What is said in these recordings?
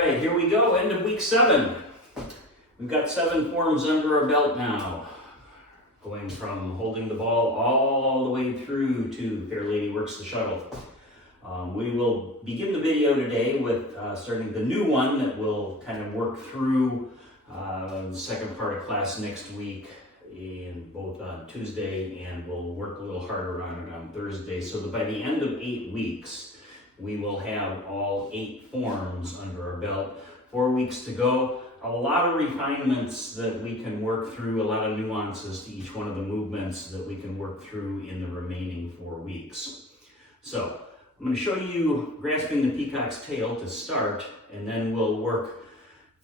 Okay, here we go, end of week 7. We've got 7 forms under our belt now. Going from holding the ball all the way through to Fair Lady Works the Shuttle. We will begin the video today with starting the new one that will kind of work through the second part of class next week, in both on Tuesday, and we'll work a little harder on it on Thursday, so that by the end of 8 weeks, we will have all 8 forms under our belt. 4 weeks to go. A lot of refinements that we can work through, a lot of nuances to each one of the movements that we can work through in the remaining 4 weeks. So, I'm going to show you grasping the peacock's tail to start, and then we'll work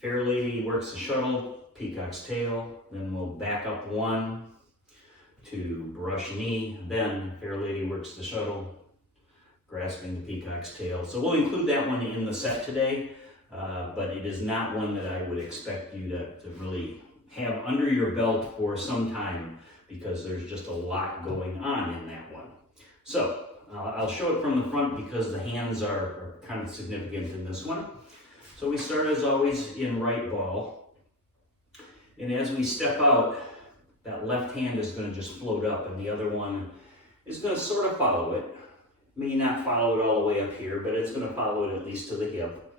Fair Lady Works the Shuttle, peacock's tail, then we'll back up 1 to brush knee, then Fair Lady Works the Shuttle, grasping the peacock's tail. So we'll include that one in the set today, but it is not one that I would expect you to really have under your belt for some time, because there's just a lot going on in that one. So I'll show it from the front because the hands are kind of significant in this one. So we start as always in right ball, and as we step out, that left hand is going to just float up and the other one is going to sort of follow it. May not follow it all the way up here, but it's going to follow it at least to the hip.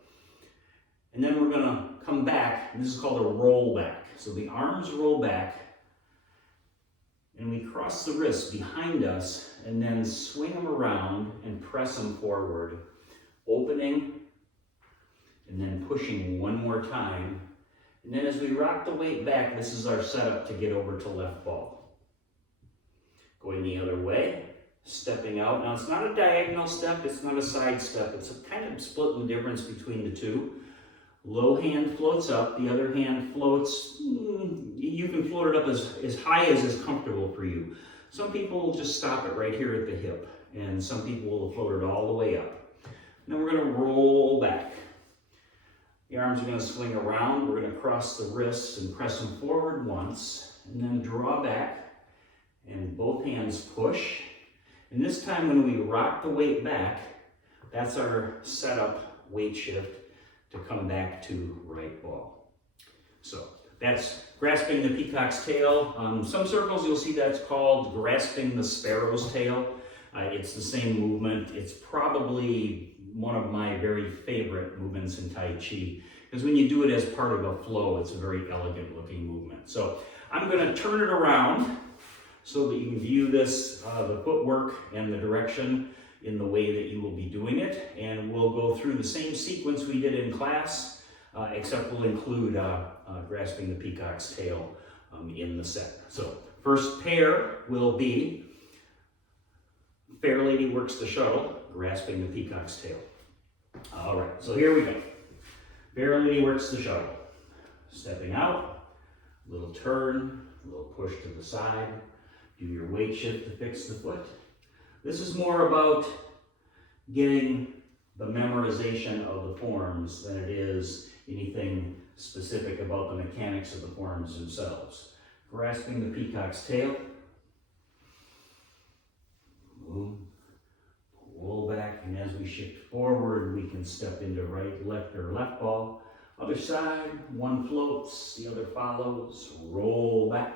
And then we're going to come back, and this is called a roll back. So the arms roll back, and we cross the wrists behind us, and then swing them around and press them forward, opening, and then pushing one more time. And then as we rock the weight back, this is our setup to get over to left ball. Going the other way. Stepping out. Now it's not a diagonal step, it's not a side step, it's a kind of splitting the difference between the two. Low hand floats up, the other hand floats, you can float it up as high as is comfortable for you. Some people will just stop it right here at the hip, and some people will float it all the way up. Then we're going to roll back. The arms are going to swing around, we're going to cross the wrists and press them forward once, and then draw back, and both hands push. And this time when we rock the weight back, that's our setup weight shift to come back to right ball. So that's grasping the peacock's tail. Some circles you'll see that's called grasping the sparrow's tail. It's the same movement. It's probably one of my very favorite movements in Tai Chi, because when you do it as part of a flow, it's a very elegant looking movement. So I'm going to turn it around so that you can view this, the footwork and the direction in the way that you will be doing it. And we'll go through the same sequence we did in class, except we'll include grasping the peacock's tail in the set. So first pair will be Fair Lady Works the Shuttle, grasping the peacock's tail. All right, so here we go. Fair Lady Works the Shuttle. Stepping out, little turn, little push to the side. Do your weight shift to fix the foot. This is more about getting the memorization of the forms than it is anything specific about the mechanics of the forms themselves. Grasping the peacock's tail. Move, roll back, and as we shift forward, we can step into right, left, or left ball. Other side, one floats, the other follows. Roll back.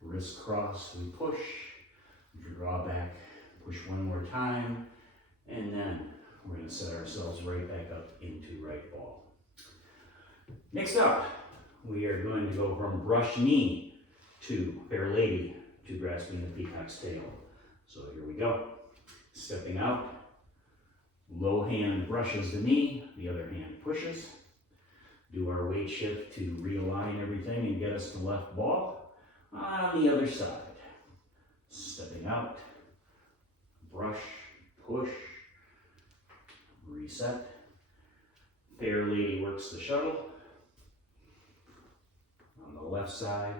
Wrist cross, we push, draw back, push one more time, and then we're going to set ourselves right back up into right ball. Next up, we are going to go from brush knee to Fair Lady to grasping the peacock's tail. So here we go. Stepping out, low hand brushes the knee, the other hand pushes. Do our weight shift to realign everything and get us to left ball. On the other side, stepping out, brush, push, reset. Fair Lady Works the Shuttle. On the left side,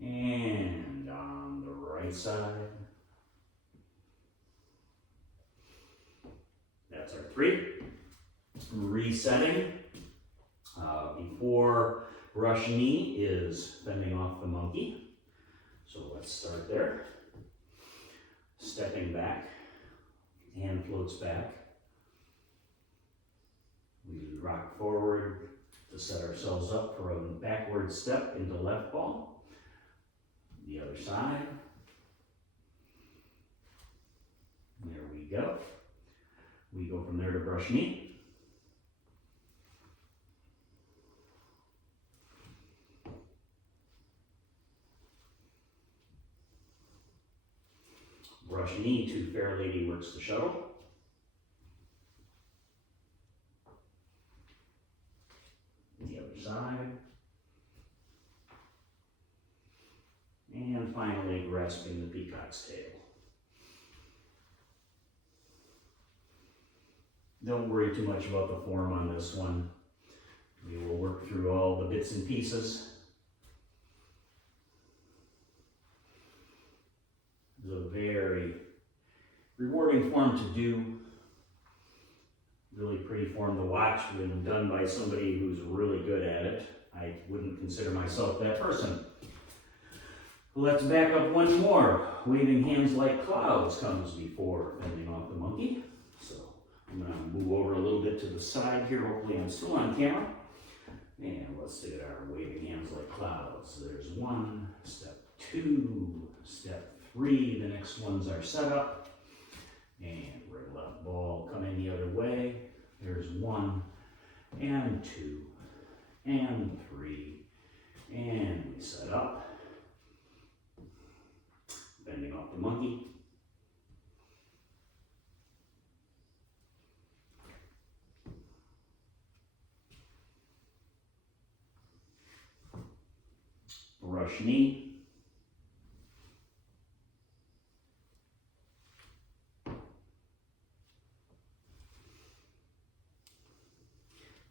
and on the right side. That's our 3. Resetting. Before brush knee is fending off the monkey. So let's start there. Stepping back, hand floats back. We rock forward to set ourselves up for a backward step into left ball. The other side. There we go. We go from there to brush knee. Brush knee to Fair Lady Works the Shuttle. The other side. And finally, grasping the peacock's tail. Don't worry too much about the form on this one. We will work through all the bits and pieces. It's a very rewarding form to do. Really pretty form to watch when done by somebody who's really good at it. I wouldn't consider myself that person. Let's back up one more. Waving hands like clouds comes before fending off the monkey. So I'm going to move over a little bit to the side here. Hopefully I'm still on camera. And let's get our waving hands like clouds. There's 1, step 2, step 3. The next one's our setup. And we're left ball coming the other way. There's 1 and 2 and 3. And we set up. Bending off the monkey. Brush knee.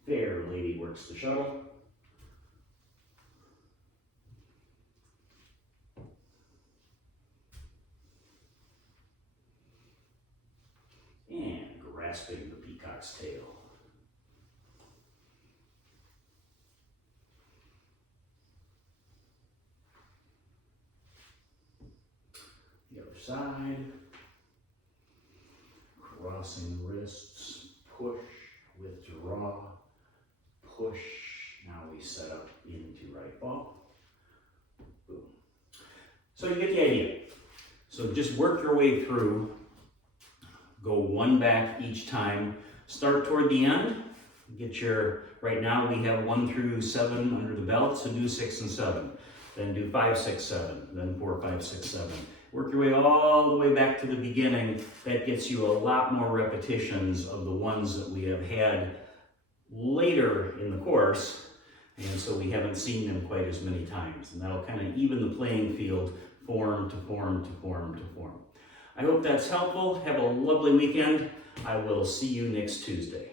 Fair Lady Works the Shuttle. And grasping the peacock's tail. The other side. Crossing wrists, push, withdraw, push. Now we set up into right ball. Boom. So you get the idea. So just work your way through. Go 1 back each time. Start toward the end. Get your, right now we have 1 through 7 under the belt, so do 6 and 7. Then do 5, 6, 7. Then 4, 5, 6, 7. Work your way all the way back to the beginning. That gets you a lot more repetitions of the ones that we have had later in the course. And so we haven't seen them quite as many times. And that'll kind of even the playing field, form to form to form to form. I hope that's helpful. Have a lovely weekend. I will see you next Tuesday.